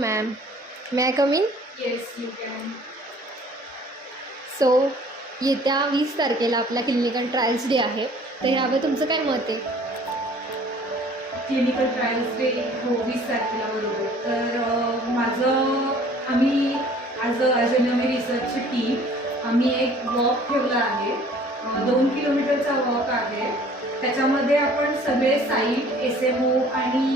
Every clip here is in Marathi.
Ma'am, may I come in? Yes, you can. So येत्या 20 तारखेला आपला क्लिनिकल ट्रायल्स डे आहे, तर यावर तुमचं काय मत आहे? क्लिनिकल ट्रायल्स डे हो 20 तारखेला बरोबर. तर आम्ही ॲज अ नवी रिसर्चची टीम आम्ही एक वॉक ठेवला आहे. 2 किलोमीटरचा वॉक आहे. त्याच्यामध्ये आपण सगळे साईट SMO आणि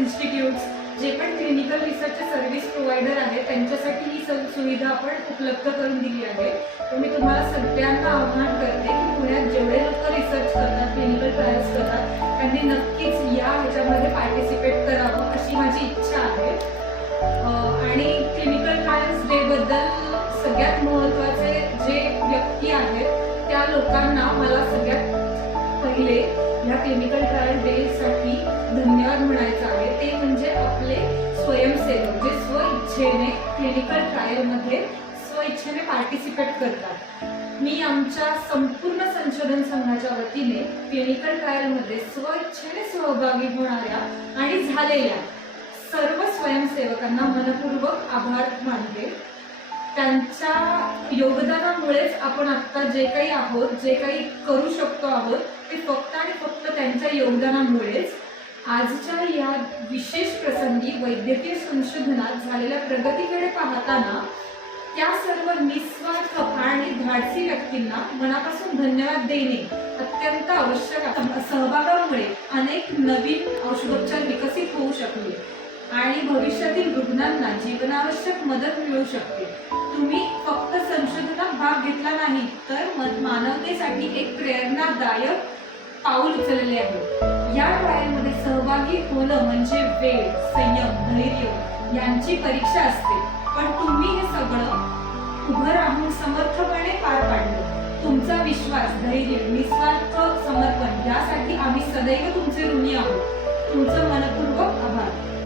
इन्स्टिट्यूट्स जे पण क्लिनिकल रिसर्चचे सर्व्हिस प्रोव्हायडर आहेत त्यांच्यासाठी ही सुविधा आपण उपलब्ध करून दिली आहे. तर मी तुम्हाला सगळ्यांना आव्हान करते की पुण्यात जेवढे लोक रिसर्च करतात, क्लिनिकल ट्रायल्स करतात, त्यांनी नक्कीच या ह्याच्यामध्ये पार्टिसिपेट करावं अशी माझी इच्छा आहे. आणि क्लिनिकल ट्रायल्स डेबद्दल सगळ्यात महत्त्वाचे जे व्यक्ती आहेत त्या लोकांना मला सगळ्यात पहिले ह्या क्लिनिकल ट्रायल डेसाठी धन्यवाद म्हणायचा आहे. ते म्हणजे आपले स्वयंसेवक जे स्वइच्छेने क्लिनिकल ट्रायलमध्ये स्वइच्छेने पार्टिसिपेट करतात. मी आमच्या संपूर्ण संशोधन संघाच्या वतीने क्लिनिकल ट्रायलमध्ये स्वइच्छेने सहभागी होणाऱ्या आणि झालेल्या सर्व स्वयंसेवकांना मनपूर्वक आभार मानते. त्यांच्या योगदानामुळेच आपण आत्ता जे काही आहोत, जे काही करू शकतो आहोत, ते फक्त आणि फक्त त्यांच्या योगदानामुळेच. आजच्या या विशेष प्रसंगी वैद्यकीय संशोधनात झालेल्या प्रगतीकडे पाहताना त्या सर्व निस्वार्थ आणि धाडसी व्यक्तींना मनापासून धन्यवाद देणे अत्यंत आवश्यक आहे. सहभागामुळे अनेक नवीन औषधोपचार विकसित होऊ शकले आणि भविष्यातील रुग्णांना जीवनावश्यक मदत मिळू शकते. तुम्ही फक्त संशोधनात भाग घेतला नाही तर मानवतेसाठी एक प्रेरणादायक पाऊल उचलले आहे. या ट्रायलमध्ये सहभागी होणं म्हणजे वेळ, संयम, धैर्य यांची परीक्षा असते, पण तुम्ही हे सगळं उभं राहून समर्थपणे पार पाडलं. तुमचा विश्वास, धैर्य, निस्वार्थ समर्पण यासाठी आम्ही सदैव तुमचे ऋणी आहोत. तुमचं मनपूर्वक आभार.